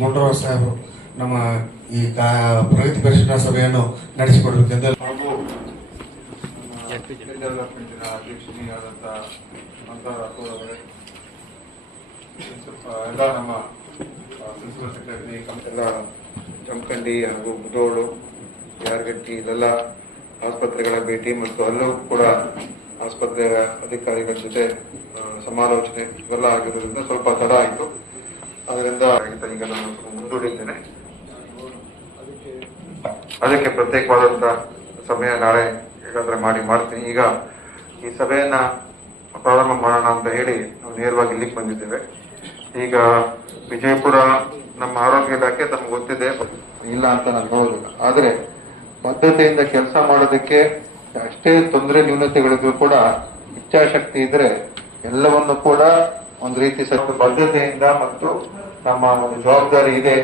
ಮುಂಡರಾವ್ ಸಾಹೇಬರು ನಮ್ಮ ಈ ಪ್ರಗತಿ ಪರಿಶೀಲನಾ ಸಭೆಯನ್ನು ನಡೆಸಿಕೊಡಬೇಕೆಂದು ಸ್ವಲ್ಪ ಎಲ್ಲ ನಮ್ಮ ಹಾಗೂ ಮುದೋಳು, ಯಾರಗಟ್ಟಿ ಇಲ್ಲೆಲ್ಲ ಆಸ್ಪತ್ರೆಗಳ ಭೇಟಿ ಮತ್ತು ಅಲ್ಲೂ ಕೂಡ ಆಸ್ಪತ್ರೆಯ ಅಧಿಕಾರಿಗಳ ಜೊತೆ ಸಮಾಲೋಚನೆ ಇವೆಲ್ಲ ಆಗಿರೋದ್ರಿಂದ ಸ್ವಲ್ಪ ತಡ ಆಯಿತು. ಅದರಿಂದ ಈಗ ನಾನು ಮುಂದೂಡಿದ್ದೇನೆ. ಅದಕ್ಕೆ ಪ್ರತ್ಯೇಕವಾದಂತ ಸಮಯ ನಾಳೆ ಹೇಗಾದ್ರೆ ಮಾಡಿ ಮಾಡ್ತೀನಿ. ಈಗ ಈ ಸಭೆಯನ್ನ ಪ್ರಾರಂಭ ಮಾಡೋಣ ಅಂತ ಹೇಳಿ ನಾವು ನೇರವಾಗಿ ಇಲ್ಲಿಗೆ ಬಂದಿದ್ದೇವೆ. ಈಗ ವಿಜಯಪುರ ನಮ್ಮ ಆರೋಗ್ಯ ಇಲಾಖೆ ತಮ್ಗೆ ಗೊತ್ತಿದೆ. ಇಲ್ಲ ಅಂತ ನಾನು ಹೇಳೋದಿಲ್ಲ ಆದ್ರೆ ಬದ್ಧತೆಯಿಂದ ಕೆಲಸ ಮಾಡೋದಕ್ಕೆ ಅಷ್ಟೇ ತೊಂದರೆ ನ್ಯೂನತೆಗಳಿಗೂ ಕೂಡ ಇಚ್ಛಾಶಕ್ತಿ ಇದ್ರೆ ಎಲ್ಲವನ್ನು ಕೂಡ ಒಂದು ರೀತಿ ಸ್ವಲ್ಪ ಬದ್ಧತೆಯಿಂದ ಮತ್ತು ನಮ್ಮ ಒಂದು ಜವಾಬ್ದಾರಿ ಇದೆ,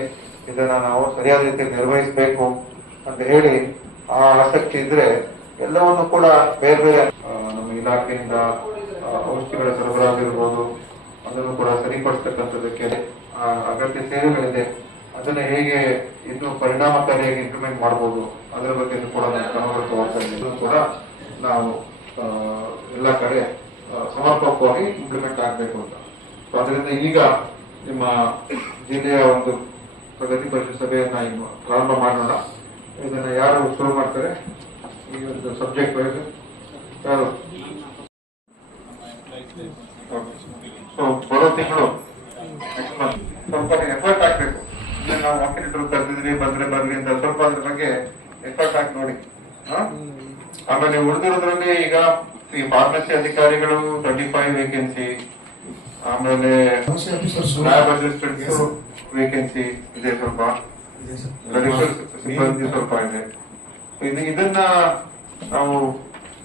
ಇದನ್ನ ನಾವು ಸರಿಯಾದ ರೀತಿ ನಿರ್ವಹಿಸಬೇಕು ಅಂತ ಹೇಳಿ ಆ ಆಸಕ್ತಿ ಇದ್ರೆ ಎಲ್ಲವನ್ನು ಕೂಡ ಬೇರೆ ಬೇರೆ ನಮ್ಮ ಇಲಾಖೆಯಿಂದ ಔಷಧಿಗಳ ಸರಬರಾಜು ಇರ್ಬೋದು ಅದನ್ನು ಕೂಡ ಸರಿಪಡಿಸ್ತಕ್ಕಂಥದ್ದಕ್ಕೆ ಅಗತ್ಯ ಸೇವೆಗಳಿದೆ. ಅದನ್ನ ಹೇಗೆ ಇನ್ನು ಪರಿಣಾಮಕಾರಿಯಾಗಿ ಇಂಪ್ಲಿಮೆಂಟ್ ಮಾಡಬಹುದು ಅದರ ಬಗ್ಗೆ ಕೂಡ ನಾವು ಕ್ರಮಗಳು ಕೂಡ ನಾವು ಎಲ್ಲ ಕಡೆ ಸಮರ್ಪಕವಾಗಿ ಇಂಪ್ಲಿಮೆಂಟ್ ಆಗಬೇಕು ಅಂತ. ಅದರಿಂದ ಈಗ ನಿಮ್ಮ ಜಿಲ್ಲೆಯ ಒಂದು ಪ್ರಗತಿ ಪರಿಷತ್ ಸಭೆಯನ್ನ ಪ್ರಾರಂಭ ಮಾಡೋಣ. ಇದನ್ನ ಯಾರು ಶುರು ಮಾಡ್ತಾರೆ? ಈ ಒಂದು ಸಬ್ಜೆಕ್ಟ್ ವೈಸ್ ಯಾರು? ಸೊ ಬರೋ ತಿಂಗಳು ಸ್ವಲ್ಪ ಎಫರ್ಟ್ ಹಾಕ್ಬೇಕು. ನಾವು ವಾಕಿಲಿಟರ್ ಕರೆದಿದ್ವಿ, ಬಂದ್ರೆ ಬರ್ಲಿ ಅಂತ ಸ್ವಲ್ಪ ಅದ್ರ ಬಗ್ಗೆ ಎಫರ್ಟ್ ಹಾಕಿ ನೋಡಿ? ಆಮೇಲೆ ಉಳಿದಿರೋದ್ರಲ್ಲಿ ಈಗ ಈ ಫಾರ್ಮಸಿ ಅಧಿಕಾರಿಗಳು ಟ್ವೆಂಟಿ ಫೈವ್ ವೇಕೆನ್ಸಿ ಆಮೇಲೆ ಲ್ಯಾಬ್ ಅಸಿಸ್ಟೆಂಟ್ಸ್ ವೇಕೆನ್ಸಿ ಇದೆ ಸ್ವಲ್ಪ. ಸಿಬ್ಬಂದಿ ಸ್ವಲ್ಪ ಇದೆ. ಇದು ಇದನ್ನ ನಾವು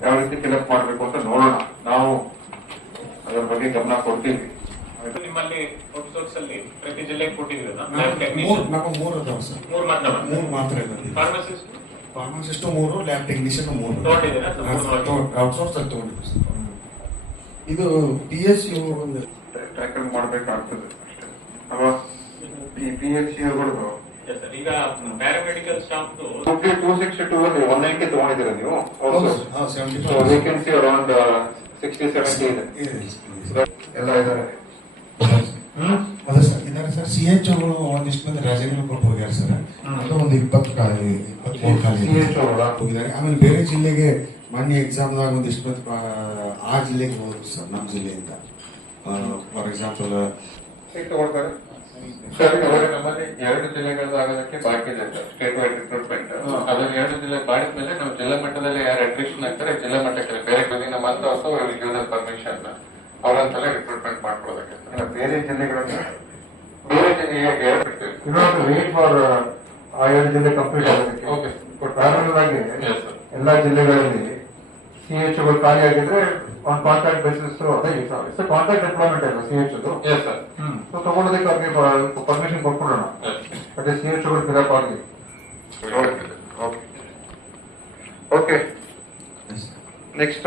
ಯಾವ ರೀತಿ ಫಿಲಪ್ ಮಾಡಬೇಕು ಅಂತ ನೋಡೋಣ. ನಾವು ಅದರ ಬಗ್ಗೆ ಗಮನ ಕೊಡ್ತೀವಿ. ನಿಮ್ಮಲ್ಲಿ ಔಟ್ಸೋರ್ಸ್ ಅಲ್ಲಿ ಪ್ರತಿ ಜಿಲ್ಲೆಗೆ ಕೊಟ್ಟಿದ್ದೀರಲ್ಲ ಮೂರು ನಮ್ಮ ಮೂರು ಮೂರು ಮಾತ್ರ ಮೂರು ಮಾತ್ರ ಇದಾವೆ. ಫಾರ್ಮಸಿಸ್ಟ್ ಫಾರ್ಮಸಿಸ್ಟ್ ಮೂರು ಲ್ಯಾಬ್ ಟೆಕ್ನಿಷಿಯನ್ ಮೂರು. ತಗೊಂಡಿದ್ದೀರಾ? ಮೂರು ಔಟ್ಸೋರ್ಸ್ ಅಲ್ಲಿ ತಗೊಂಡಿದ್ದೀವಿ ಇದು ಪಿ ಎಸ್ ಯು ಒಂದು ಟ್ಯಾಕಲ್ ಮಾಡಬೇಕಾಗ್ತದೆ ಅಷ್ಟೇ. ಈ ಪಿ ಎಚ್. ಈಗ paramedical staff two sixty two ಅಲ್ಲಿ ಒನ್ ನೈಂಟಿ ತಗೊಂಡಿದ್ದೀರಾ ನೀವು? ವೇಕೆನ್ಸಿ ಅರೌಂಡ್ ಸಿಕ್ಸ್ಟಿ ಸೆವೆಂಟಿ ಇದೆ. ಎಲ್ಲ ಇದ್ದಾರೆ ಅದೇ ಸರ್ ಇದಾರೆ ಸರ್ ಸಿ ಎಚ್ ಒಂದಿಷ್ಟು ಮಂದಿ ರಾಜೀನಾಮೆ ಕೊಟ್ಟು ಹೋಗ್ಯಾರ ಸರ್ ಅದು ಒಂದು ಇಪ್ಪತ್ತು ಖಾಲಿ ಇಪ್ಪತ್ಮೂರು ಖಾಲಿ? ಹೋಗಿದ್ದಾರೆ. ಆಮೇಲೆ ಬೇರೆ ಜಿಲ್ಲೆಗೆ ಮೊನ್ನೆ ಎಕ್ಸಾಮ್ದಾಗ ಒಂದಿಷ್ಟು ಮಂದಿ ಆ- ಆ ಜಿಲ್ಲೆಗೆ ಹೋದ್ರು ಸರ್ ನಮ್ಮ ಜಿಲ್ಲೆಯಿಂದ ಫಾರ್ ಎಕ್ಸಾಂಪಲ್ ತಗೊಳ್ತಾರೆ ಸರಿ ಅವರೇ ನಮ್ಮಲ್ಲಿ ಎರಡು ಜಿಲ್ಲೆಗಳು ಆಗೋದಕ್ಕೆ ಬಾಕಿ ಇದೆ ಸರ್ ಸ್ಟೇಟ್ ವೈಡ್ ರಿಕ್ರೂಟ್ಮೆಂಟ್ ಅದನ್ನ ಎರಡು ಜಿಲ್ಲೆ ಮಾಡಿದ್ಮೇಲೆ ನಾವು ಜಿಲ್ಲಾ ಮಟ್ಟದಲ್ಲಿ ಯಾರು ಅಟ್ರಿಷನ್ ಆಗ್ತಾರೆ ಜಿಲ್ಲಾ ಮಟ್ಟಕ್ಕೆ ಬೇರೆ ಬದಿ ನಮ್ಮ ಅಂತ ಹೊಸ ಪರ್ಮಿಷನ್ ಅವರಂತೆಲ್ಲ ರಿಕ್ರೂಟ್ಮೆಂಟ್ ಮಾಡ್ಕೊಳ್ಳೋದಕ್ಕೆ. ಬೇರೆ ಜಿಲ್ಲೆಗಳಲ್ಲಿ? ಬೇರೆ ಜಿಲ್ಲೆಗೆ ಇನ್ನೊಂದು ವೇಟ್ ಫಾರ್ ಆ ಎರಡು ಜಿಲ್ಲೆ ಕಂಪ್ಲೀಟ್ ಆಗೋದಕ್ಕೆ. Okay. ಪ್ಯಾರಲ್ ಆಗಿ. ಎಲ್ಲಾ ಜಿಲ್ಲೆಗಳಲ್ಲಿ ಸಿ ಎಚ್ಗಳು ಖಾಲಿ ಆಗಿದ್ರೆ ಆನ್ ಕಾಂಟ್ರಾಕ್ಟ್ ಬೇಸಿಸ್ ಅದೇ ಕಾಂಟ್ರಾಕ್ಟ್ ಎಂಪ್ಲಾಯ್ಮೆಂಟ್ ಅಲ್ಲ C H S sir so ತಗೊಳ್ಳೋದಕ್ಕೆ ಅವ್ರಿಗೆ ಪರ್ಮಿಷನ್ ಕೊಟ್ಬಿಡೋಣ. ಅದೇ ಸಿ ಎಚ್ಗಳು ಫಿಲಪ್ ಆಗಲಿ. ಓಕೆ ನೆಕ್ಸ್ಟ್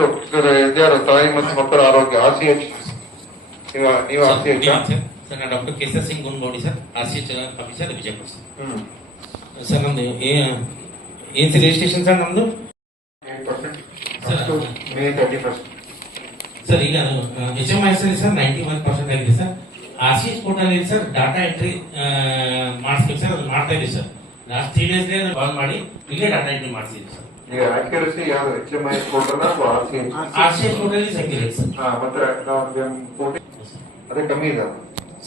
ಇದ್ಯಾರು ತಾಯಿ ಮತ್ತು ಮಕ್ಕಳ ಆರೋಗ್ಯ ಆರ್ ಸಿ ಎಚ್ ನೀವು ನೀವು R C H sir sir ನಾನು doctor Kesar Singh Gundgodi sir R C H officer Vijayapura sir sir ನಮ್ದು ಏನ್ ಸಿ ರಿಜಿಸ್ಟ್ರೇಷನ್ ಸರ್ ನಮ್ದು? Eight percent May thirty first sir ಈಗ H M yes sir ninety one percent ಆಗಿದೆ sir. R C portal sir data entry ಮಾಡಿಸ್ಬೇಕು sir ಅದು ಮಾಡ್ತಾ ಇದೀವಿ sir. Last three days call ಮಾಡಿ ಇಲ್ಲೇ ಡಾಟಾ ಎಂಟ್ರಿ ಮಾಡಿಸಿದ್ವಿ ಸರ್. ಈಗ ಅಕ್ಯುರಸಿ ಯಾವ್ದು ಎಚ್ ಎಂ ಐ ಕೊಟ್ರಲ್ಲ ಅಥವಾ R C H R C H portal is accurate sir. ಹಾ ಮತ್ತೆ ನಾವು ಕೋಟಿ? ಅದೇ ಕಮ್ಮಿ ಇದೆ.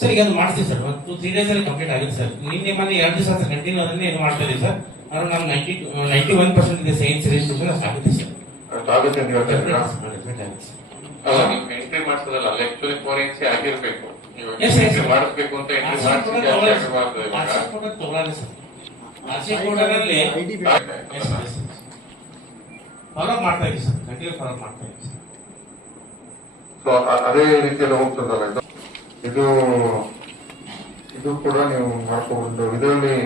ಸರ್ ಈಗ ಅದು ಮಾಡ್ತೀವಿ ಸರ್. ಒಂದು ತ್ರೀ ಡೇಸ್ ಅಲ್ಲಿ ಕಂಪ್ಲೀಟ್ ಆಗಿದೆ ಸರ್. ನಿನ್ನೆ ಮೊನ್ನೆ ಎರಡು ದಿವಸ ಕಂಟಿನ್ಯೂ ಅದನ್ನೇ ಮಾಡ್ತಾ ಇದೀವಿ ಸರ್. ಅದ್ರ ನಮ್ಗೆ ನೈಂಟಿ ನೈಂಟಿ ಒನ್ ಪರ್ಸೆಂಟ್ ಇದೆ ಸೈನ್ಸ್ ರಿಜಿಸ್ಟ್ರೇಷನ್ ಸರ್. ಅಂತ ಹೇಳ್ತಾ ಇದ್ದೀರಾ Definitely ಆಗುತ್ತೆ ಅಲ್ಲ ನೀವು ಎಂಟ್ರಿ ಮಾಡಿಸೋದಲ್ಲ ಅಲ್ಲಿ ಆಕ್ಚುಲಿ ಫೋರೆನ್ಸಿ ಆಗಿರ್ಬೇಕು ಇವಾಗ Yes, yes, ಮಾಡಿಸ್ಬೇಕು ಅಂತ ಎಂಟ್ರಿ ಆರ್ಸಿ ಮಾಡಿಸಿ ಕೋಡ್ ಜಾಸ್ತಿ ತಗೊಳ್ಳೋದು ಆಗಬಾರ್ದು ಸರ್. ಇವಾಗ ಆರ್ಸಿ ಕೋಡ್ ತಗೊಳ್ಳೋದು ಸರ್. ಆರ್ಸಿ ಕೋಡಲ್ಲಿ ಫಾಲೋ ಮಾಡ್ತಾ ಇದೀವಿ ಸರ್ ಕಂಟಿನ್ಯೂ ಫಾಲೋ ಮಾಡ್ತಾ ಇದೀವಿ ಸರ್ ಸೊ ಅದೇ ರೀತಿಯಲ್ಲಿ ಹೋಗ್ತದಲ್ಲ ಇದು ಇದು ಇದು ಕೂಡ ನೀವು ಮಾಡ್ಕೊಂಡು ಇದರಲ್ಲಿ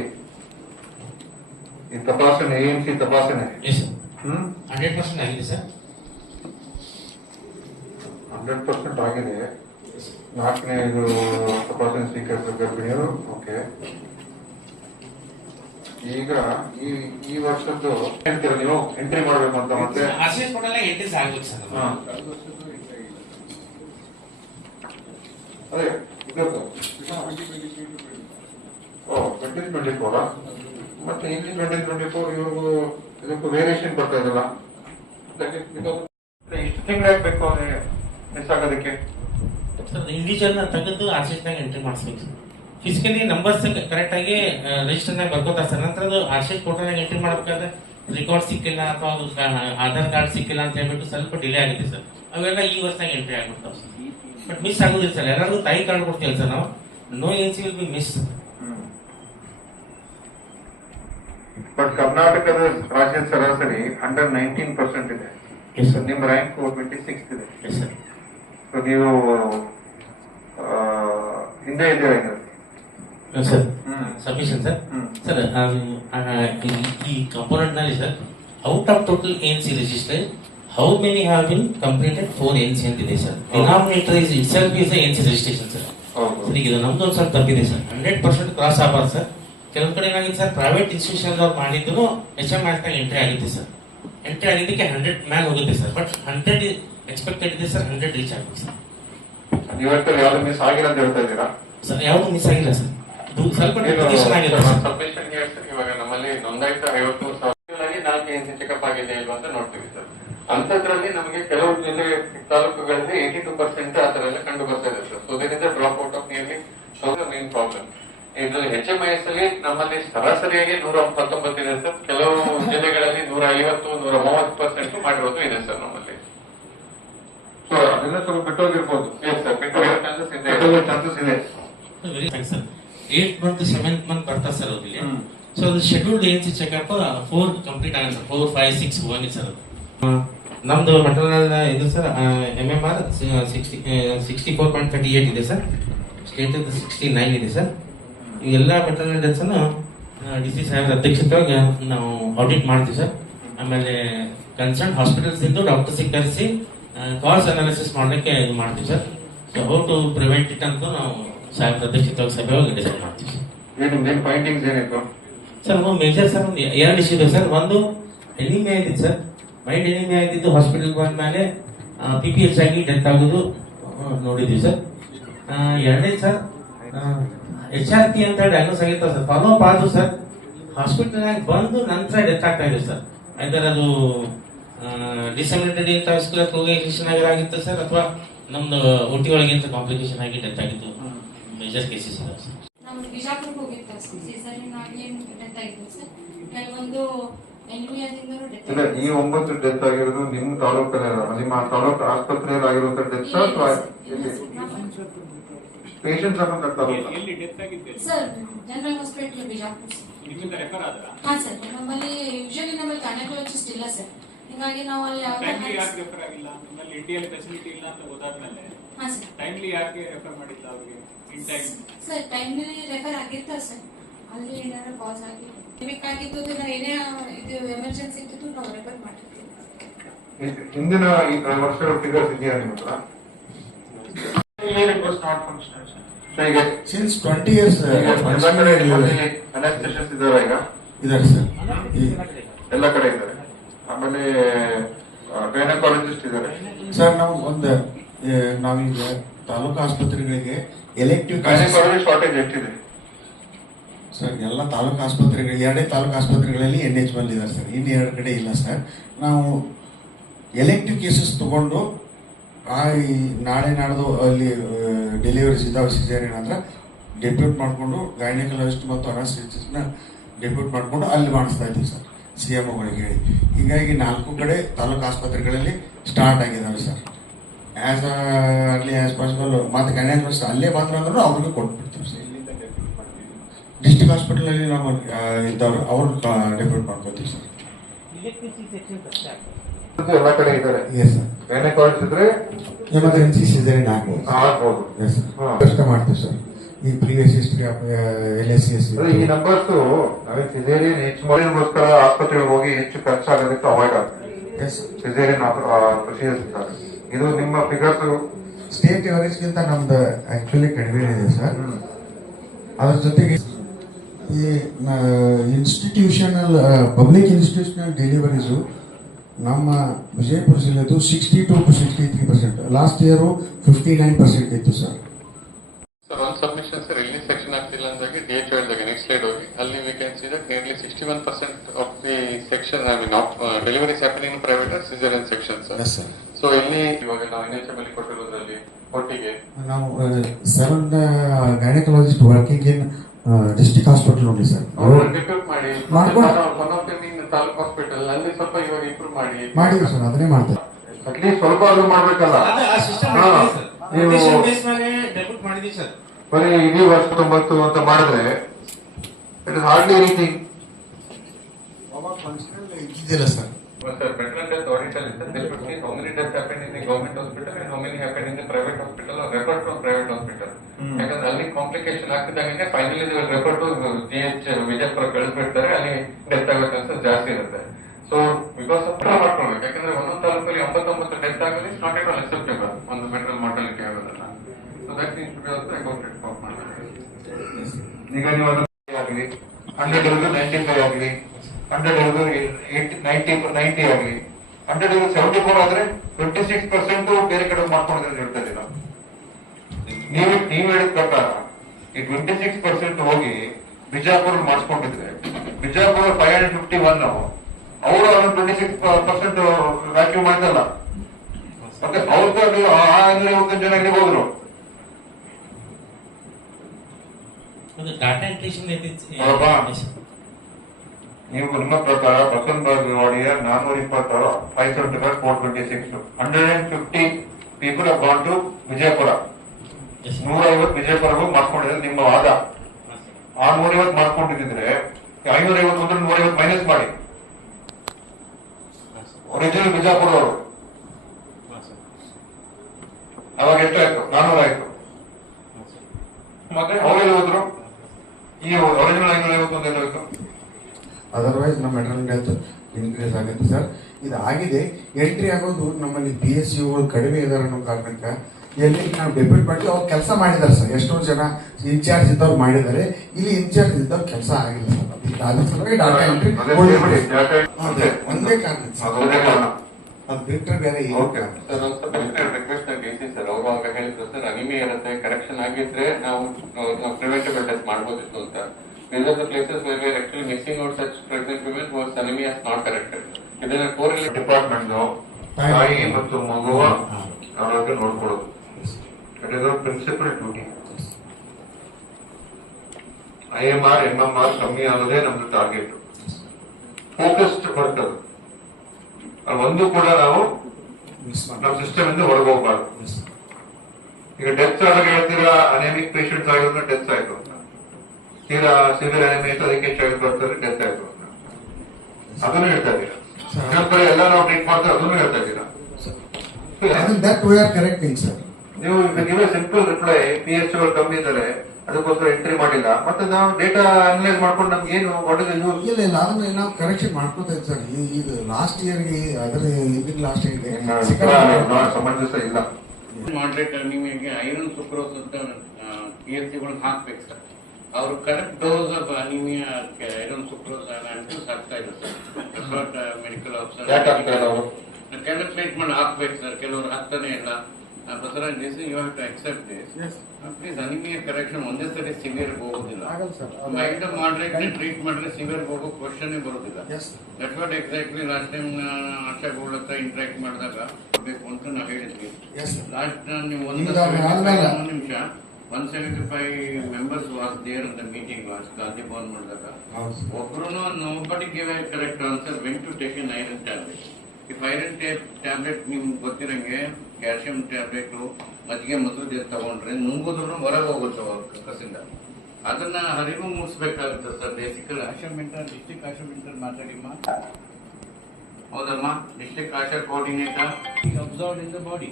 ಈ ತಪಾಸಣೆ ಎ ಎಂ ಸಿ ತಪಾಸಣೆ ಹಂಡ್ರೆಡ್ ಪರ್ಸೆಂಟ್ ಆಗಿದೆ ಸರ್. ಹಂಡ್ರೆಡ್ ಪರ್ಸೆಂಟ್ ಆಗಿದೆ. ನಾಲ್ಕನೇ ತಪಾಸಣೆ ಸ್ವೀಕರಿಸಿದ ಗರ್ಭಿಣಿಯರು ಓಕೆ. ಈಗ ಈ ಈ ವರ್ಷದ್ದು ಹೇಳ್ತೀರಾ ನೀವು? ಎಂಟ್ರಿ ಮಾಡಬೇಕು ಅಂತ ಮತ್ತೆ? ಆಗ್ಬೇಕು ಸರ್. ಅದೇ ಓ ಟ್ವೆಂಟಿ ಟ್ವೆಂಟಿ ಫೋರ್ ಮತ್ತೆ ಇಲ್ಲಿ ಟ್ವೆಂಟಿ ಟ್ವೆಂಟಿ ಫೋರ್ ಇವ್ರಿಗೂ ಇದಕ್ಕೂ ವೇರಿಯೇಷನ್ ಬರ್ತಾ ಇದಲ್ಲ ಇಷ್ಟು ತಿಂಗಳು ಬೇಕು ಮಿಸ್ ಆಗೋದಕ್ಕೆ? ಸರ್ ಇಂಡಿವಿಜುವಲ್ ತೆಗೆದು ಆರ್ ಸಿ ನಾಗ ಎಂಟ್ರಿ ಮಾಡಿಸ್ಬೇಕು ಸರ್. ಫಿಸಿಕಲಿ ನಂಬರ್ಸ್ ಕರೆಕ್ಟ್ ಆಗಿ ರಿಜಿಸ್ಟರ್ನಾಗ ಬರ್ಕೋತಾರೆ ಸರ್? ನಂತರ ಅದು ಆರ್ ಸಿ ಎಂಟ್ರಿ ಮಾಡ್ಬೇಕಾದ್ರೆ ರೆಕಾರ್ಡ್ ಸಿಕ್ಕಿಲ್ಲ ಅಥವಾ ಅದು ಆಧಾರ್ ಕಾರ್ಡ್ ಸಿಕ್ಕಿಲ್ಲ ಅಂತ ಹೇಳ್ಬಿಟ್ಟು ಸ್ವಲ್ಪ ಡಿಲೇ ಆಗುತ್ತೆ ಸರ್. ಅವೆಲ್ಲ ಈ ವರ್ಷನಾಗ ಎಂಟ್ರಿ ಆಗ್ಬಿಡ್ತಾವೆ ಸರ್. ಬಟ್ ಮಿಸ್ ಆಗೋದಿಲ್ಲ ಸರ್. ಎಲ್ಲರಿಗೂ ತಾಯಿ ಕಾರ್ಡ್ ಕೊಡ್ತೀವಿ ಸರ್ ನಾವು? No N C will be miss but ಕರ್ನಾಟಕದ ರಾಜ್ಯದ ಸರಾಸರಿ ಅಂಡರ್ ನೈನ್ಟೀನ್ ಪರ್ಸೆಂಟ್ ಇದೆ ಎಸ್ ಸರ್ ನಿಮ್ಮ ರ್ಯಾಂಕ್ ಟ್ವೆಂಟಿ ಸಿಕ್ಸ್ ಇದೆ ಎಸ್ ಸರ್ ಸೊ ನೀವು ಆ, ಹಿಂದೆ ಇದ್ದೀರಾ ಈಗ ಸರ್ ಹ್ಮ್. Submission sir hmm. ಸರ್ ಈ ಕಾಂಪೋನೆಂಟ್ನಲ್ಲಿ sir out of total N C register how many have been completed four N C ಅಂತಿದೆ sir denominator is itself is N C registration sir ಹೌದು sir ಈಗ ಇದು ನಮ್ದು ಒಂದು ಸ್ವಲ್ಪ ತಪ್ಪಿದೆ ಸರ್ ಹಂಡ್ರೆಡ್ ಪರ್ಸೆಂಟ್ ಕ್ರಾಸ್ ಆಗಬಾರ್ದು ಸರ್ ಕೆಲವು ಕಡೆ ಏನಾಗಿದೆ ಸರ್ ಪ್ರೈವೇಟ್ ಇನ್ಸ್ಟಿಟ್ಯೂಷನ್ ಅವ್ರು ಮಾಡಿದ್ರು ಎಚ್ ಎಂ ಆಸ್ ಎಂಟ್ರಿ ಆಗಿದೆ ಸರ್. ಎಂಟ್ರಿ ಆಗಿದ್ದಕ್ಕೆ ಹಂಡ್ರೆಡ್ ಮ್ಯಾಲ್ ಹೋಗುತ್ತೆ ಸರ್ ಬಟ್ ಹಂಡ್ರೆಡ್ ಎಕ್ಸ್ಪೆಕ್ಟೆಡ್ ಇದೆ ಸರ್ ಹಂಡ್ರೆಡ್ ರೀಚ್ ಆಗುತ್ತೆ ಸರ್. ಹೇಳ್ತಾರೆ ಯಾವ್ದು ಮಿಸ್ ಆಗಿಲ್ಲ ಅಂತ ಹೇಳ್ತಾ ಇದ್ದೀರಾ? ಸರ್ ಯಾವುದು ಮಿಸ್ ಆಗಿಲ್ಲ ಸರ್. ಸ್ವಲ್ಪ ಡಿಪ್ಲಿಕೇಶನ್ ಆಗಿದೆ ಸಬ್ಮಿಷನ್ ಇವಾಗ ನಮ್ಮಲ್ಲಿ ನೋಂದಾಯಿತ ಐವತ್ತು ಸಾವಿರ ನಾಲ್ಕು ಸಿ ಚೆಕಪ್ ಆಗಿದೆ ಇಲ್ವಾ ಅಂತ ನೋಡ್ತೀವಿ ಸರ್. ಅಂತದ್ರಲ್ಲಿ ನಮಗೆ ಕೆಲವು ಜಿಲ್ಲೆ ತಾಲೂಕುಗಳಲ್ಲಿ ಏಯ್ಟಿ ಟು ಪರ್ಸೆಂಟ್ ಆ ತರ ಎಲ್ಲ ಕಂಡು ಬರ್ತಾ ಇದೆ ಸರ್ ಸೊ ಇದರಿಂದ drop out of nearly main problem is ಅಲ್ಲಿ ನಮ್ಮಲ್ಲಿ ಸರಾಸರಿಯಾಗಿ ನೂರ ಹತ್ತೊಂಬತ್ತು ಇದೆ ಸರ್. ಕೆಲವು ಜಿಲ್ಲೆಗಳಲ್ಲಿ ನೂರ ಐವತ್ತು ನೂರ ಮೂವತ್ತು ಪರ್ಸೆಂಟ್ ಮಾಡಿರೋದು ಇದೆ ಸರ್ ನಮ್ಮಲ್ಲಿ. ಸೊ ಅದನ್ನ ಸ್ವಲ್ಪ ಬಿಟ್ಟೋಗಿರ್ಬೋದು ಎಸ್ ಸರ್ ಬಿಟ್ಟು ಚಾನ್ಸಸ್ ಇದೆ. ಚಾನ್ಸಸ್ ಇದೆ. Very thanks sir eight month seventh month ಬರ್ತಾ ಸರ್ ಅವ್ರಿಗೆ. ಸೊ ಅದು scheduled ANC checkup four complete ಆಗಿದೆ sir. Four five six one sir ನಮ್ದು ಮೆಟರ್ನಲ್ ಇದು sir M M R sixty sixty four point thirty eight ಇದೆ sir. State sixty nine ಇದೆ sir. ಎಲ್ಲ maternal deaths ಅನ್ನು D C ಸಾಹೇಬ್ರ ಅಧ್ಯಕ್ಷತೆಯೊಳಗೆ ನಾವು ಆಡಿಟ್ ಮಾಡ್ತೀವಿ ಸರ್ ಆಮೇಲೆ ಕನ್ಸರ್ನ್ ಹಾಸ್ಪಿಟಲ್ಸ್ ಇಂದು ಡಾಕ್ಟರ್ಸ್ ಕರೆಸಿ ಕಾಸ್ ಅನಾಲಿಸಿಸ್ ಮಾಡಲಿಕ್ಕೆ ಇದು ಮಾಡ್ತೀವಿ sir so how to prevent it ಅಂತ ನಾವು ಸಾಹೇಬ್ರ ಅಧ್ಯಕ್ಷತೆಯಾಗಿ ಸಭೆಯಾಗಿ ಡಿಸೈಡ್ ಮಾಡ್ತೀವಿ ಸರ್ ಫೈಂಡಿಂಗ್ಸ್ ಏನಿತ್ತು? ಸರ್ ಒಂದು ಮೇಜರ್ ಸರ್ ಒಂದು ಎರಡು ಇಶ್ಯೂ ಇದೆ ಸರ್ ಒಂದು ಎನಿಮೆ ಆಗಿತ್ತು ಸರ್ ಮೈಂಡ್ ಎನಿಮಿಯಾ ಆಗಿದ್ದು ಹಾಸ್ಪಿಟಲ್ಗೆ ಬಂದಮೇಲೆ ಪಿ ಪಿ ಎಚ್ ಆಗಿ ಡೆತ್ ಆಗೋದು ನೋಡಿದ್ವಿ ಸರ್ ಎರಡನೇ ಸರ್ ಎಚ್ ಆರ್ ಟಿ ಅಂತ ಡಯಾಗ್ನೋಸ್ ಆಗಿರ್ತಾರೆ ಸರ್ ಫಾಲೋ ಅಪ್ ಆದ್ರು ಸರ್ ಹಾಸ್ಪಿಟಲ್ ಬಂದು ನಂತರ ಡೆತ್ ಆಗ್ತಾ ಇದೆ ಸರ್ ಐದರ್ ಅದು ಡಿಸಮಿನೇಟೆಡ್ ಇಂಟ್ರಾಸ್ಕ್ಯುಲರ್ ಕಾಂಪ್ಲಿಕೇಶನ್ ಆಗಿತ್ತು ಸರ್ ಅಥವಾ ನಮ್ದು ಒಟ್ಟಿ ಅಂತ ಕಾಂಪ್ಲಿಕೇಶನ್ ಆಗಿ ಡೆತ್ ಆಗಿತ್ತು? ಮೇಜರ್ ಕೇಸಸ್ ಇದಾವೆ ಸರ್ ನಮ್ದು ಬಿಜಾಪುರಕ್ಕೆ ಹೋಗಿತ್ತು ಸರ್ ಸೀಸರಿನ್ ಆಗಿ ಡೆತ್ ಆಗಿತ್ತು ಸರ್ ಕೆಲವೊಂದು ಇಲ್ಲ ಈ ಒಂಬತ್ತು ಡೆತ್ ಆಗಿರೋದು ನಿಮ್ ತಾಲೂಕಲ್ಲಿ ನಿಮ್ಮ ತಾಲೂಕು ಆಸ್ಪತ್ರೆಯಲ್ಲಿ ಆಗಿರುವಂತ ಡೆತ್ ಅಥವಾ ಪೇಷಂಟ್ ಸಂಬಂಧ ತಾಲೂಕು ಎಲ್ಲಿ ಡೆತ್ ಆಗಿದೆ ಸರ್ ಜನರಲ್ ಹಾಸ್ಪಿಟಲ್ ಬಿಜಾಪುರ ನಿಮ್ಮಿಂದ ರೆಫರ್ ಆದ್ರ? ಹಾ ಸರ್ ನಮ್ಮಲ್ಲಿ ಯೂಶಲಿ ನಮ್ಮಲ್ಲಿ ಗೈನಕಾಲಜಿಸ್ಟ್ ಇಲ್ಲ ಸರ್. ಹಿಂಗಾಗಿ ನಾವು ಅಲ್ಲಿ ಟೈಮ್ಲಿ ಯಾಕೆ ರೆಫರ್ ಆಗಿಲ್ಲ? ನಮ್ಮಲ್ಲಿ ಇಂಡಿಯನ್ ಫೆಸಿಲಿಟಿ ಇಲ್ಲ ಅಂತ ಗೊತ್ತಾದ್ಮೇಲೆ. ಹಾ ಸರ್. ಟೈಮ್ಲಿ ಯಾಕೆ ರೆಫರ್ ಮಾಡಿಲ್ಲ ಅವ್ರಿಗೆ? In time sir timely refer ಆಗಿತ್ತ ಸರ್? ಅಲ್ಲಿ ಏನಾರ ಕಾಸ್ ಆಗಿ ಆಗಿತ್ತು ನಾವು ಏನೇ ಇದು ಎಮರ್ಜೆನ್ಸಿ ಇತ್ತು ನಾವು ರೆಫರ್ ಮಾಡಿರ್ತೀವಿ ಹಿಂದಿನ ಈ ವರ್ಷದ ಫಿಗರ್ಸ್ ಇದೆಯಾ ನಿಮ್ಮ ಹತ್ರ? ಈಗ ಸಿನ್ಸ್ ಟ್ವೆಂಟಿ ಇಯರ್ಸ್ ಈಗ ಎಲ್ಲ ಕಡೆ ನಿಮ್ಮಲ್ಲಿ ಅನಸ್ತೇಷನ್ಸ್ ಇದಾರೆ ಈಗ. ಇದಾರೆ ಸರ್. ಎಲ್ಲ ಕಡೆ ಇದ್ದಾರೆ. ಆಮೇಲೆ ಗೈನಕಾಲಜಿಸ್ಟ್ ಇದ್ದಾರೆ. ಸರ್ ನಾವು ಒಂದು ನಾವೀಗ ತಾಲೂಕು ಆಸ್ಪತ್ರೆಗಳಿಗೆ ಎಲೆಕ್ಟಿವ್ ಗೈನಕಾಲಜಿ ಶಾರ್ಟೇಜ್ ಎಷ್ಟಿದೆ ಸರ್ ಎಲ್ಲ ತಾಲೂಕು ಆಸ್ಪತ್ರೆಗಳು ಎರಡೇ ತಾಲೂಕು ಆಸ್ಪತ್ರೆಗಳಲ್ಲಿ ಎನ್ ಎಚ್ ಬಂದಿದ್ದಾರೆ ಸರ್. ಇನ್ನು ಎರಡು ಕಡೆ ಇಲ್ಲ ಸರ್. ನಾವು ಎಲೆಕ್ಟಿವ್ ಕೇಸಸ್ ತಗೊಂಡು ಆ ಈ ನಾಳೆ ನಾಡ್ದು ಅಲ್ಲಿ ಡೆಲಿವರಿ ಇದಾವೆ ಸಿಜೇರಿಯನ್ ಅಂದ್ರೆ ಡೆಪ್ಯೂಟ್ ಮಾಡಿಕೊಂಡು ಗೈನಕಾಲಜಿಸ್ಟ್ ಮತ್ತು ಅನಸ್ಟಿಸ್ಟ್ನ ಡೆಪ್ಯೂಟ್ ಮಾಡಿಕೊಂಡು ಅಲ್ಲಿ ಮಾಡಿಸ್ತಾ ಇದ್ದೀವಿ ಸರ್ ಸಿ ಎಂ ಒಗಳಿಗೆ ಹೇಳಿ. ಹೀಗಾಗಿ ನಾಲ್ಕು ಕಡೆ ತಾಲೂಕು ಆಸ್ಪತ್ರೆಗಳಲ್ಲಿ ಸ್ಟಾರ್ಟ್ ಆಗಿದ್ದಾವೆ sir. As early as possible ಮತ್ತು ಗೈನಕಾಲಜಿಸ್ಟ್ ಅಲ್ಲೇ ಮಾತ್ರ ಅಂದ್ರೂ ಅವ್ರಿಗೆ ಕೊಟ್ಬಿಡ್ತೀವಿ ಸರ್. ಡಿಸ್ಟಿಕ್ ಹಾಸ್ಪಿಟಲ್ ಅಲ್ಲಿ ನಾವು ಆ, ಇದ್ದವ್ರು ಅವ್ರು ಡೆಪ್ಯೂಟ್ ಮಾಡ್ಕೋತೀವಿ ಸರ್. ಎಲ್ಲ ಕಡೆ ಇದ್ದಾರೆ ಗೈನಕಾಲಜಿಸ್ಟ್ ಇದ್ರೆ ಆಗ್ಬೋದು. ಆಗ್ಬೋದು. ಎಸ್ ಹಾ. ಕಷ್ಟ ಮಾಡ್ತೀವಿ ಸರ್ ಈ previous history L S C S ಈ ನಂಬರ್ಸ್ ನಾವೇನ್ ಸಿಸೇರಿಯನ್ ಹೆಚ್ಚು ಮಾಡಿಗೋಸ್ಕರ ಆಸ್ಪತ್ರೆಗೆ ಹೋಗಿ ಹೆಚ್ಚು ಖರ್ಚಾಗೋದಕ್ಕೆ ಅವಾಯ್ಡ್ ಆಗ್ತದೆ. ಸಿಸೇರಿಯನ್ ಪ್ರೊಸೀಜರ್ಸ್ ಇದ್ದಾರೆ ಇದು ನಿಮ್ಮ ಫಿಗರ್ಸ್ ಸ್ಟೇಟ್ ಎವರೇಜ್ಗಿಂತ ನಮ್ದು ಆಕ್ಚುಲಿ ಕಡಿಮೆ ಇದೆ ಸರ್ ಅದ್ರ ಜೊತೆಗೆ ಈ ಇನ್ಸ್ಟಿಟ್ಯೂಷನಲ್ ಪಬ್ಲಿಕ್ ಇನ್ಸ್ಟಿಟ್ಯೂಷನಲ್ ಡೆಲಿವರೀಸು ನಮ್ಮ Vijayapura ಜಿಲ್ಲೆದು sixty two two sixty three percent last year fifty nine percent ಇತ್ತು ಸರ್ ಸರ್ ಒಂದು ಸಬ್ಮಿಷನ್ ಸರ್ ಇಲ್ಲಿ ಸೆಕ್ಷನ್ ಆಗ್ತಿಲ್ಲ ಅಂದಾಗ ಡಿ ಎಚ್ ಹೇಳಿದಾಗ ನೆಕ್ಸ್ಟ್ ಸ್ಲೈಡ್ ಹೋಗಿ. ಅಲ್ಲಿ we can see that nearly sixty one percent of the section I mean of deliveries happening private caesarean section sir so ಇಲ್ಲಿ ಇವಾಗ ನಾವು ಎನ್ ಎಚ್ ಎಂ ಅಲ್ಲಿ ಕೊಟ್ಟಿರೋದ್ರಲ್ಲಿ ಒಟ್ಟಿಗೆ? ನಾವು seven gynaecologist working in district hospital ನೋಡಿ ಸರ್ ಮಾಡ್ಕೊಂಡು- one of the in taluk hospital ಅಲ್ಲಿ ಸ್ವಲ್ಪ ಇವಾಗ ಇಂಪ್ರೂವ್ ಮಾಡಿ. ಮಾಡಿದ್ರು ಸರ್ ಅದನ್ನೇ ಮಾಡ್ತಾರೆ. ಅಟ್ಲೀಸ್ಟ್ ಸ್ವಲ್ಪ ಆದ್ರೂ ಮಾಡ್ಬೇಕಲ್ಲ? ಆ ಸಿಸ್ಟಮ್ ಹಾ. ನೀವು- ಬೇಸ್ ಮೇಲೆ ಡೆವಲಪ್ ಮಾಡಿದೀವಿ ಸರ್. ಬರೀ ಇಡೀ ವರ್ಷ ತೊಂಬತ್ತು ಅಂತ ಮಾಡಿದ್ರೆ ಇಟ್ ಇಸ್ ಹಾರ್ಡ್ಲಿ ಎನಿಥಿಂಗ್ ಇದೆಯಲ್ಲ sir. Sir maternal death audit ಅಲ್ಲಿ sir there should be how many deaths happened in the government hospital and how many happened in the private hospital or referred from private hospital. ಯಾಕಂದ್ರೆ ಅಲ್ಲಿ complication ಆಗ್ತಿದ್ದಂಗೆ finally refer to G H Vijayapura ಕಳಿಸ್ಬಿಡ್ತಾರೆ ಅಲ್ಲಿ death ಆಗೋ chances ಜಾಸ್ತಿ ಇರುತ್ತೆ. So because of ಮಾಡ್ಕೊಳ್ಬೇಕು ಯಾಕಂದ್ರೆ ಒಂದೊಂದು ತಾಲೂಕಲ್ಲಿ ಎಂಬತ್ತೊಂಬತ್ತು ಡೆತ್ ಆಗೋದು is not at all acceptable ಒಂದು maternal mortality ಆಗೋದಲ್ಲ so that means to be also accounted for ಮಾಡಬೇಕು. ಈಗ ನೀವು ಆಗಲಿ ಹಂಡ್ರೆಡ್ ನೈಂಟಿ ಫೈವ್ ಆಗಲಿ ಹಂಡ್ರೆಡ್ ಇರೋದು ನೈಂಟಿ ನೈಂಟಿ ಆಗಲಿ ಹಂಡ್ರೆಡ್ ಇರೋದು ಸೆವೆಂಟಿ ಫೋರ್ ಆದ್ರೆ ಟ್ವೆಂಟಿ ಸಿಕ್ಸ್ ಪರ್ಸೆಂಟ್ ಬೇರೆ ಕಡೆ ಮಾಡ್ಕೊಂಡಿದ್ರೆ ಹೇಳ್ತಾ ಇದ್ದೀರಾ? ನೀವು ನೀವು ಹೇಳಿದ ಪ್ರಕಾರ ಈ ಟ್ವೆಂಟಿ ಸಿಕ್ಸ್ ಪರ್ಸೆಂಟ್ ಹೋಗಿ Bijapur ಮಾಡಿಸ್ಕೊಂಡಿದ್ರೆ Bijapur five hundred fifty one ಅವರು ಟ್ವೆಂಟಿ ಸಿಕ್ಸ್ ಪರ್ಸೆಂಟ್ ವ್ಯಾಕ್ಯೂಮ್ ಮಾಡಿದಲ್ಲ. ಮತ್ತೆ ಅವ್ರದ್ದು ಆ ಐನೂರ ಜನ ಇಲ್ಲಿ ಹೋದ್ರು. ಹೌದಾ? ನೀವು ನಿಮ್ಮ ಪ್ರಕಾರ ಬಸವನಬಾಗ್ ವಾಡಿಯ ನಾನೂರ ಇಪ್ಪತ್ತಾರು five seventy five four twenty six hundred and fifty people gone to Vijayapura. ನೂರ ಐವತ್ತು ವಿಜಯಪುರಗೂ ಮಾಡ್ಕೊಂಡಿದ್ರೆ ನಿಮ್ಮ ವಾದ. ಆ ನೂರ ಐವತ್ತು ಮಾಡ್ಕೊಂಡಿದ್ರೆ ಐನೂರ ಐವತ್ತು ಅಂದ್ರೆ ನೂರ ಐವತ್ತು ಮೈನಸ್ ಮಾಡಿ ಒರಿಜಿನಲ್ ಬಿಜಾಪುರ ಅವರು ಅವಾಗ ಎಷ್ಟಾಯ್ತು? ನಾನೂರ ಆಯ್ತು. ಮತ್ತೆ? ಅವರೆಲ್ಲ ಹೋದ್ರು? ಈ ಒರಿಜಿನಲ್ ಐನೂರ ಐವತ್ತು ಅಂತ ಅದರ್ವೈಸ್ ನಮ್ಮ ಅಟೆಂಡ್ ಡೆತ್ ಇನ್ಕ್ರೀಸ್ ಆಗುತ್ತೆ ಸರ್ ಇದು ಆಗಿದೆ ಎಂಟ್ರಿ ಆಗೋದು ನಮ್ಮಲ್ಲಿ ಪಿ ಎಸ್ ಸಿಗಳು ಕಡಿಮೆ ಇದಾರೆ ಅನ್ನೋ ಕಾರಣಕ್ಕೆ ಎಲ್ಲಿ ನಾವು ಡೆಪ್ಯೂಟ್ ಮಾಡಿ ಅವ್ರು ಕೆಲಸ ಮಾಡಿದ್ದಾರೆ ಸರ್ ಎಷ್ಟೋ ಜನ ಇನ್ಚಾರ್ಜ್ ಇದ್ದವ್ರು ಮಾಡಿದ್ದಾರೆ. ಇಲ್ಲಿ ಇನ್ಚಾರ್ಜ್ ಇದ್ದವ್ರು ಕೆಲಸ ಆಗಿಲ್ಲ ಸರ್ ಅದಕ್ಕೆ ಅದ್ರ ಸಲುವಾಗಿ ಡಾಟಾ ಎಂಟ್ರಿ ಒಂದೇ ಕಾರಣ ಸರ್. ಅದು. ಬಿಟ್ಟರೆ ಬೇರೆ ರಿಕ್ವೆಸ್ಟ್ ಸರ್ ಅವರು ಆಗ ಹೇಳಿದ್ರು ಸರ್ ಅನಿಮೆ ಇರುತ್ತೆ ಕರೆಕ್ಷನ್ ಆಗಿದ್ರೆ ನಾವು ಪ್ರಿವೆಂಟಬಲ್ ಟೆಸ್ಟ್ ಮಾಡ್ಬೋದಿತ್ತು ಅಂತ. These are the places where we are actually missing out such pregnant women who anemia is not corrected. ಇದನ್ನ ಕೋರಿಲೇಟ್ ಡಿಪಾರ್ಟ್ಮೆಂಟ್ ತಾಯಿ ಮತ್ತು ಮಗುವ ಆರೋಗ್ಯ ನೋಡ್ಕೊಳ್ಳೋದು. It is principal duty I M R M M R ಕಮ್ಮಿ ಆಗೋದೇ ನಮ್ದು ಟಾರ್ಗೆಟ್ ಫೋಕಸ್ಡ್ ವರ್ಕ್ ಅದು ಒಂದು ಕೂಡ ನಾವು ನಮ್ಮ ಸಿಸ್ಟಮ್ ಇಂದ ಹೊರಗೆ ಹೋಗ್ಬಾರ್ದು. ಈಗ ಡೆತ್ ಆದಾಗ ಹೇಳ್ತೀರಾ? ಅನೇಮಿಕ್ ಪೇಷಂಟ್ಸ್ ಆಗಿರೋದ್ರ ಡೆತ್ ಆಯ್ತು. ತೀರಾ ಸಿವಿಲ್ ಅನೇಮಿಕ್ ಅದಕ್ಕೆ ಚೈಲ್ಡ್ ಬರ್ತಾರೆ ಡೆತ್ ಆಯ್ತು ಅಂತ. ಅದನ್ನು ಹೇಳ್ತಾ ಇದ್ದೀರಾ? ಇನ್ನೊಂದ್ ಕಡೆ ಎಲ್ಲ ನಾವು ಟ್ರೀಟ್ ಮಾಡ್ತಾರೆ ಅದನ್ನು ಹೇಳ್ತಾ ಇದ್ದೀರಾ? That we are correcting sir ನೀವು ನೀವೇ ಸಿಂಪಲ್ ರಿಪ್ಲೈ ಪಿ ಎಚ್ ಕಮ್ಮಿ ಇದ್ದಾರೆ ಅದಕ್ಕೋಸ್ಕರ ಎಂಟ್ರಿ ಮಾಡಿಲ್ಲ. ಮತ್ತೆ ನಾವು ಡೇಟಾ ಅನಲೈಸ್ ಮಾಡ್ಕೊಂಡು ನಮ್ಗೆ ಏನು ಇಸ್ ಇಲ್ಲ ಇಲ್ಲ ಅದನ್ನ ನಾವು ಕರೆಕ್ಷನ್ ಮಾಡ್ಕೊತಾ ಇದ್ದೀವಿ ಸರ್ ಇದು ಲಾಸ್ಟ್ ಇಯರ್ಗೆ ಅದರ ಇದಕ್ಕೆ ಲಾಸ್ಟ್ ಇಯರ್ಗೆ ಸಮಂಜಸ ಇಲ್ಲ ಮಾಡ್ಲಿಕ್ಕೆ ನಿಮಗೆ ಐರನ್ ಸುಕ್ರೋಸ್ ಅಂತ ಪಿ ಎಚ್ ಸಿಗಳಿಗೆ ಹಾಕ್ಬೇಕು ಸರ್ ಅವರು correct dose of anaemia iron sucrose ಅಂತ ಸಾಕ್ತಾ ಇಲ್ಲ ಸರ್ ಮೆಡಿಕಲ್ ಆಫೀಸರ್ ಕೆಲವು ಟ್ರೀಟ್ಮೆಂಟ್ ಹಾಕ್ಬೇಕು ಸರ್ ಕೆಲವರು ಹಾಕ್ತಾನೆ ಇಲ್ಲ. Basavaraj this you have to accept this please anaemia correction ಒಂದೇ ಸರಿ ಸಿವಿಯರ್ ಹೋಗೋದಿಲ್ಲ. ಆಗಲ್ಲ ಸರ್ ಮೈಲ್ಡ್ ಮಾಡ್ರೇಟ್ ಟ್ರೀಟ್ ಮಾಡಿದ್ರೆ ಸಿವಿಯರ್ ಹೋಗೋ ಕ್ವಶನ್ ಬರೋದಿಲ್ಲ. That's what exactly last time ಆಶಾಗಳ ಹತ್ರ ಇಂಟ್ರಾಕ್ಟ್ ಮಾಡಿದಾಗ ಬೇಕು ಅಂತ ನಾವು ಹೇಳಿದ್ವಿ. ಲಾಸ್ಟ್ ನೀವು ಒಂದು ನಿಮಿಷ one seventy five members was there ಅಂತ ಮೀಟಿಂಗ್ ಲಾಸ್ಟ್ ಗಾಂಧಿ ಭವನ್ ಮಾಡಿದಾಗ ಹೌದು ಒಬ್ರು nobody give a correct answer when to take an iron tablet if iron tablet ನಿಮ್ಗೆ ಗೊತ್ತಿರಂಗೆ ಕ್ಯಾಲ್ಸಿಯಂ ಟ್ಯಾಬ್ಲೆಟು ಮಜ್ಜಿಗೆ ಮೊಸರು ತಗೊಂಡ್ರೆ ನುಂಗುದ್ರು ಹೊರಗೆ ಹೋಗುತ್ತೆ ಕಸಿಂದ. ಅದನ್ನ ಹರಿವು ಮೂಡಿಸ್ಬೇಕಾಗುತ್ತೆ sir basically ASHA mentor district ASHA mentor ಮಾತಾಡಿಮ್ಮ ಹೌದಮ್ಮ district ASHA coordinator observe in the body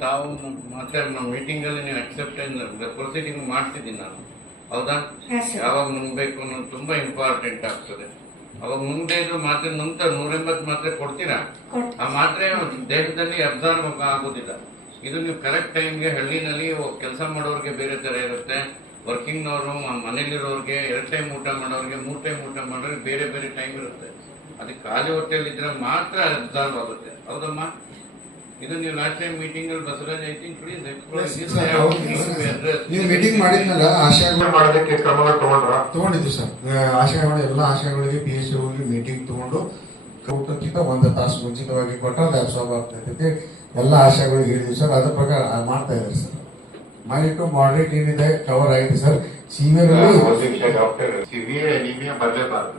ತಾವು ಮಾತಾಡಿ ನಮ್ಮ ಮೀಟಿಂಗ್ ಅಲ್ಲಿ ನೀವು ಅಕ್ಸೆಪ್ಟೆನ್ಸ್ ಪ್ರೊಸೀಡಿಂಗ್ ಮಾಡ್ತಿದ್ದೀನಿ ನಾನು. ಹೌದಾ? ಯಾವಾಗ ನುಂಗ್ಬೇಕು ಅನ್ನೋದು ತುಂಬಾ ಇಂಪಾರ್ಟೆಂಟ್ ಆಗ್ತದೆ. ಅವಾಗ ಮುಂದೆ ಮಾತ್ರೆ ನಂತರ ನೂರ ಎಂಬತ್ತು ಮಾತ್ರೆ ಕೊಡ್ತೀರಾ? ಆ ಮಾತ್ರೆ ದೇಹದಲ್ಲಿ ಅಬ್ಸರ್ವ್ ಆಗೋದಿಲ್ಲ. ಇದು ನೀವು ಕರೆಕ್ಟ್ ಟೈಮ್ಗೆ ಹಳ್ಳಿನಲ್ಲಿ ಕೆಲಸ ಮಾಡೋರಿಗೆ ಬೇರೆ ತರ ಇರುತ್ತೆ. ವರ್ಕಿಂಗ್ನವರು ಮನೇಲಿರೋರಿಗೆ ಎರಡು ಟೈಮ್ ಊಟ ಮಾಡೋರಿಗೆ ಮೂರ್ ಟೈಮ್ ಊಟ ಮಾಡೋರಿಗೆ ಬೇರೆ ಬೇರೆ ಟೈಮ್ ಇರುತ್ತೆ. ಅದಕ್ಕೆ ಖಾಲಿ ಹೊಟ್ಟೆಯಲ್ಲಿ ಇದ್ರೆ ಮಾತ್ರ ಅಬ್ಸರ್ವ್ ಆಗುತ್ತೆ. ಹೌದಮ್ಮ? ಇದು ನೀವು ಲಾಸ್ಟ್ ಟೈಮ್ ಮೀಟಿಂಗ್ ಅಲ್ಲಿ ಬಸವರಾಜ್ ಐ ಥಿಂಕ್ ಪ್ಲೀಸ್ ನೀವು ಮೀಟಿಂಗ್ ಮಾಡಿದ್ಮೇಲೆ ಆಶಯಗಳು ಮಾಡೋದಕ್ಕೆ ಕ್ರಮಗಳು ತಗೊಂಡ್ರ? ತಗೊಂಡಿದ್ವಿ ಸರ್ ಆಶಯಗಳು ಎಲ್ಲ ಆಶಯಗಳಿಗೆ ಪಿ ಎಚ್ ಹೋಗಿ ಮೀಟಿಂಗ್ ತಗೊಂಡು ಊಟಕ್ಕಿಂತ ಒಂದು ತಾಸು ಮುಂಚಿತವಾಗಿ ಕೊಟ್ಟರೆ ಅದು ಅಬ್ಸಾರ್ಬ್ ಆಗ್ತೈತೆ ಎಲ್ಲ ಆಶಯಗಳಿಗೆ ಹೇಳಿದ್ವಿ ಸರ್ ಅದ್ರ ಪ್ರಕಾರ ಮಾಡ್ತಾ ಇದ್ದಾರೆ ಸರ್ ಮೈ ಟು ಮಾಡ್ರೇಟ್ ಏನಿದೆ ಕವರ್ ಆಗಿದೆ sir severe doctor severe anaemia ಬರಲೇಬಾರದು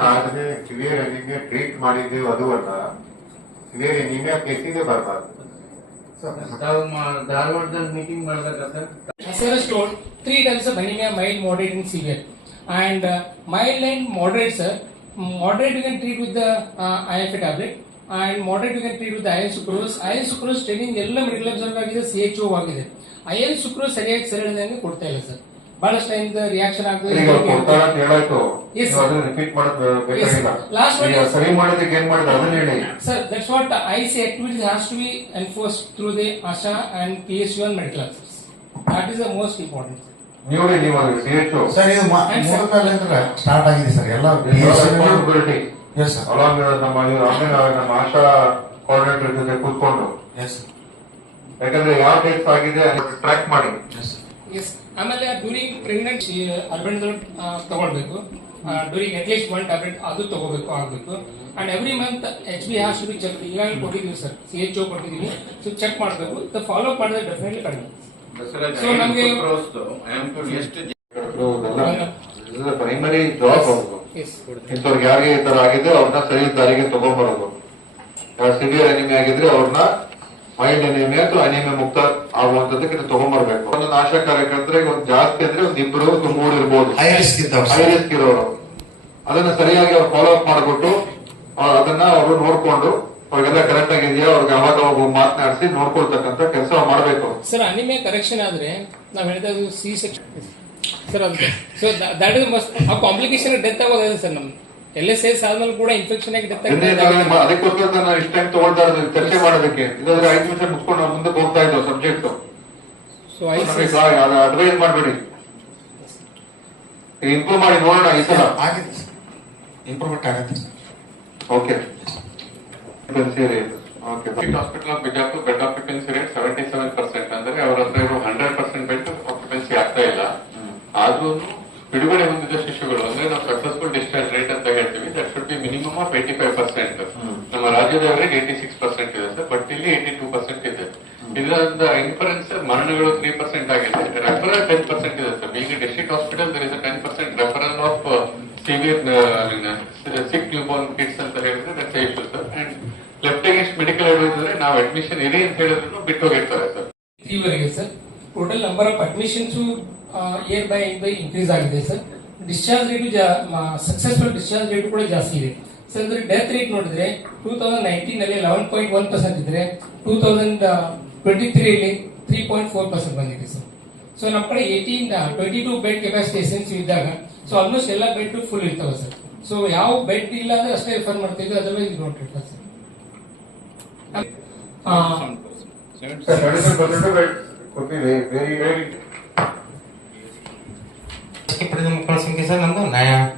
ಸಾಧನೆ ಸಿವಿಯರ್ ಅನಿಮಿಯಾ ಟ್ರೀಟ್ ಮಾಡಿದ್ದೇವೆ ಅದು ಅಲ್ಲ ಸಿವಿಯರ್ ಅನಿಮಿಯಾ ಕೇಸಿಗೆ ಬರಬಾರ್ದು ತಾವು ಮಾ- ಧಾರವಾಡದಲ್ಲಿ ಮೀಟಿಂಗ್ ಮಾಡಿದಾಗ sir As I was told, three types of anemia mild, moderate, and severe. And uh, mild and moderate, sir. Moderate you can treat with the uh, IFA tablet, and moderate we can treat with iron sucrose iron sucrose training ಎಲ್ಲ medical observe ಆಗಿದೆ C H ಆಗಿದೆ. Iron sucrose ಸರಿಯಾಗಿ ಸೆರೆಹಿಡಿದಂಗೆ ಕೊಡ್ತಾ ಇಲ್ಲ sir. ಬಹಳಷ್ಟು time reaction ಆಗ್ತದೆ I C activities has to be enforce through the ASHA and P U medical observe that the most important start ಆಗಿದೆ ಸರ್ ಎಲ್ಲ ಎಸ್ ಅಲಾಂಗ್ ನಮ್ಮ ಇವ್ರು ಆಮೇಲೆ ನಮ್ಮ ಆಶಾ ಕೋಆರ್ಡಿನೇಟರ್ ಜೊತೆ ಕೂತ್ಕೊಂಡು ಎಸ್ ಯಾಕಂದ್ರೆ ಯಾವ ಡೇಟ್ಸ್ ಆಗಿದೆ ಟ್ರ್ಯಾಕ್ ಮಾಡಿ ಎಸ್ ಎಸ್ ಆಮೇಲೆ ಡ್ಯೂರಿಂಗ್ ಪ್ರೆಗ್ನೆಂಟ್ ಅರ್ಬನ್ ತಗೊಳ್ಬೇಕು during at least one tablet ಅದು ತಗೋಬೇಕು ಆಗಬೇಕು and every month H B has to be check ಈಗಾಗಲೇ ಕೊಟ್ಟಿದ್ದೀವಿ ಸರ್ ಸಿ ಎಚ್ ಓ ಕೊಟ್ಟಿದ್ದೀವಿ ಸೊ ಚೆಕ್ ಮಾಡಬೇಕು. ಫಾಲೋ ಅಪ್ ಮಾಡಿದ್ರೆ ಡೆಫಿನೆಟ್ಲಿ ಕಡಿಮೆ. ಸೊ ನಮಗೆ ನಮ್ಗೆ- ಐ ಆಮ್ ಟು ಎಷ್ಟು ಪ್ರೈಮರಿ ಜಾಬ್ ಇಂಥವ್ರಿಗೆ ಯಾರಿಗೆ ಈ ತರ ಆಗಿದೆ ಅವ್ರನ್ನ ಸರಿ ದಾರಿಗೆ ತಗೊಂಡ್ಬರೋದು. ಸಿವಿಯರ್ ಅನಿಮಿ ಆಗಿದ್ರೆ ಅವ್ರನ್ನ ಮೈಂಡ್ ಅನಿಮಿ ಅಥವಾ ಅನಿಮೆ ಮುಕ್ತ ಆಗುವಂತದಕ್ಕೆ ತಗೊಂಡ್ಬರ್ಬೇಕು. ಒಂದೊಂದು ಆಶಾ ಕಾರ್ಯಕರ್ತರಿಗೆ ಒಂದ್ ಜಾಸ್ತಿ ಅಂದ್ರೆ ಒಂದ್ ಇಬ್ರು ಒಂದು ಮೂರು ಇರ್ಬೋದು. ಹೈ ರಿಸ್ಕ್ ಇದ್ದಾವೆ ಹೈ ಇರೋರು. ಅದನ್ನ ಸರಿಯಾಗಿ ಅವ್ರು ಫಾಲೋ ಅಪ್ ಮಾಡ್ಬಿಟ್ಟು ಅದನ್ನ ಅವರು ನೋಡ್ಕೊಂಡು ಅವ್ರಿಗೆಲ್ಲ ಕರೆಕ್ಟ್ ಆಗಿದೆಯಾ ಅವ್ರಿಗೆ ಅವಾಗ ಅವಾಗ ಮಾತನಾಡಿಸಿ ನೋಡ್ಕೊಳ್ತಕ್ಕಂತ ಕೆಲಸ ಮಾಡಬೇಕು. ಸರ್ ಅನಿಮೆ ಕರೆಕ್ಷನ್ ಆದ್ರೆ ನಾವು ಹೇಳಿದ ಸಿ ಸೆಕ್ಷನ್ ಸರ್ ಅಂತೆ ಸೊ ದಟ್ ಇಸ್ ಮಸ್ಟ್ ಆ ಕಾಂಪ್ಲಿಕೇಶನ್ ಡೆತ್ ಆಗೋದಿದೆ ಸರ್ ನಮ್ದು? ಎಲ್ ಎಸ್ ಎಸ್ ಆದ್ಮೇಲೆ ಕೂಡ ಇನ್ಫೆಕ್ಷನ್ ಆಗಿ ಡೆತ್ ಅದಕ್ಕೋಸ್ಕರ ನಾನು ಇಷ್ಟ ಟೈಮ್ ತಗೊಳ್ತಾ ಇರೋದು ಚರ್ಚೆ ಮಾಡೋದಕ್ಕೆ. ಇದಾದ್ರೆ ಐದು ನಿಮಿಷ ಮುಗಿಸ್ಕೊಂಡು ನಾವು ಮುಂದಕ್ಕೆ ಹೋಗ್ತಾ ಇದ್ದೋ ಸಬ್ಜೆಕ್ಟ್ ಸೊ ಐ ಅಡ್ವೈಸ್ ಮಾಡಬೇಡಿ. ಇಂಪ್ರೂವ್ ಮಾಡಿ ನೋಡೋಣ ಈ ಸಲ. ಆಗಿದೆ ಸರ್. ಇಂಪ್ರೂವ್ಮೆಂಟ್ ಆಗುತ್ತೆ okay okay okay hospital of Bijapur bed occupancy rate seventy seven ಆದ್ರೂ ಬಿಡುಗಡೆ ಹೊಂದಿದ ಶಿಶುಗಳು ಅಂದ್ರೆ ನಾವು ಸಕ್ಸಸ್ಫುಲ್ ಡಿಸ್ಚಾರ್ಜ್ ರೇಟ್ ಅಂತ ಹೇಳ್ತೀವಿ that should be minimum of eighty five percent ನಮ್ಮ ರಾಜ್ಯದ ಅವರೇಜ್ ಏಟಿ ಸಿಕ್ಸ್ ಪರ್ಸೆಂಟ್ ಇದೆ ಸರ್ ಬಟ್ ಇಲ್ಲಿ ಏಟಿ ಟೂ ಪರ್ಸೆಂಟ್ ಇದೆ ಇದರಿಂದ ಇನ್ಫರೆನ್ಸ್ ಮರಣಗಳು ತ್ರೀ ಪರ್ಸೆಂಟ್ ಆಗಿದೆ. ರೆಫರಲ್ ಟೆನ್ ಪರ್ಸೆಂಟ್ ಇದೆ ಸರ್ ಈಗ district hospital there is ten percent referral of severe sick newborn kids ಅಂತ ಹೇಳಿದ್ರೆ that's issue sir and left against medical advisor ನಾವು ಅಡ್ಮಿಷನ್ ಇರಿ ಅಂತ ಹೇಳಿದ್ರು ಬಿಟ್ಟು ಹೋಗಿರ್ತಾರೆ sir ತ್ರೀವರೆಗೆ sir total number of admissions year by by increase ಆಗಿದೆ sir discharge rate successful discharge rate ಕೂಡ ಜಾಸ್ತಿ ಇದೆ. ಸರ್ ಅಂದ್ರೆ ಡೆತ್ ರೇಟ್ ನೋಡಿದ್ರೆ ಟೂ ತೌಸಂಡ್ ನೈನ್ಟೀನ್ ಅಲ್ಲಿ ಲೆವೆನ್ ಪಾಯಿಂಟ್ ಒನ್ ಪರ್ಸೆಂಟ್ ಇದ್ರೆ ಟೂ ತೌಸಂಡ್ ಟ್ವೆಂಟಿ ತ್ರೀಲಿ ತ್ರೀ ಪಾಯಿಂಟ್ ಫೋರ್ ಪರ್ಸೆಂಟ್ ಬಂದಿದೆ ಸರ್ ಸೊ ನಮ್ಮ ಕಡೆ eighteen twenty two bed capacity essence ಇದ್ದಾಗ ಸೊ ಆಲ್ಮೋಸ್ಟ್ ಎಲ್ಲ ಬೆಡ್ ಫುಲ್ ಇರ್ತಾವೆ ಸರ್ ಸೊ ಯಾವ ಬೆಡ್ ಇಲ್ಲ ಅಂದ್ರೆ ಅಷ್ಟೇ ರೆಫರ್ ಮಾಡ್ತೀವಿ otherwise don't refer sir very 책 그런 말씀 계산한 건 나야.